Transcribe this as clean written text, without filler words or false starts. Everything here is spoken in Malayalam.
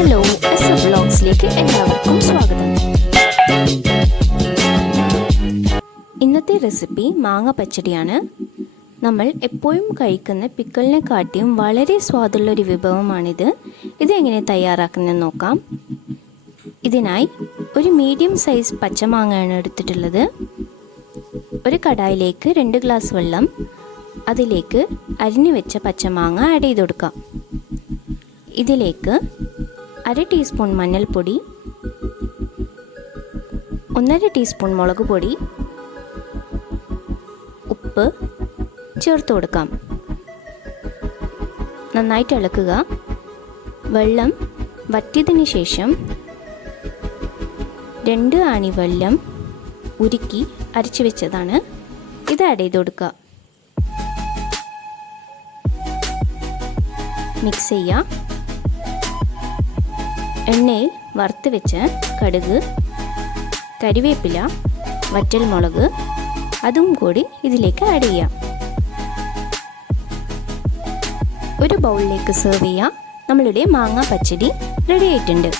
ഹലോ, വ്ളോഗ്സിലേക്ക് എല്ലാവർക്കും സ്വാഗതം. ഇന്നത്തെ റെസിപ്പി മാങ്ങ പച്ചടിയാണ്. നമ്മൾ എപ്പോഴും കഴിക്കുന്ന പിക്കിളിനെ കാട്ടിയും വളരെ സ്വാദുള്ളൊരു വിഭവമാണിത്. ഇതെങ്ങനെ തയ്യാറാക്കുന്നതെന്ന് നോക്കാം. ഇതിനായി ഒരു മീഡിയം സൈസ് പച്ചമാങ്ങയാണ് എടുത്തിട്ടുള്ളത്. ഒരു കടായിലേക്ക് 2 ഗ്ലാസ് വെള്ളം, അതിലേക്ക് അരിഞ്ഞു വെച്ച പച്ചമാങ്ങ ആഡ് ചെയ്ത് കൊടുക്കാം. ഇതിലേക്ക് 1/2 ടീസ്പൂൺ മഞ്ഞൾപ്പൊടി, 1/2 ടീസ്പൂൺ മുളക് പൊടി, ഉപ്പ് ചേർത്ത് കൊടുക്കാം. നന്നായിട്ട് ഇളക്കുക. വെള്ളം വറ്റിയതിന് ശേഷം 2 ആണി വെള്ളം ഉരുക്കി അരച്ചു വെച്ചതാണ്, ഇത് ആഡ് ചെയ്ത് കൊടുക്കുക. മിക്സ് ചെയ്യുക. എണ്ണയിൽ വറുത്ത് വെച്ച കടുക്, കരിവേപ്പില, വറ്റൽമുളക് അതും കൂടി ഇതിലേക്ക് ആഡ് ചെയ്യാം. ഒരു ബൗളിലേക്ക് സെർവ് ചെയ്യാം. നമ്മളുടെ മാങ്ങ പച്ചടി റെഡി ആയിട്ടുണ്ട്.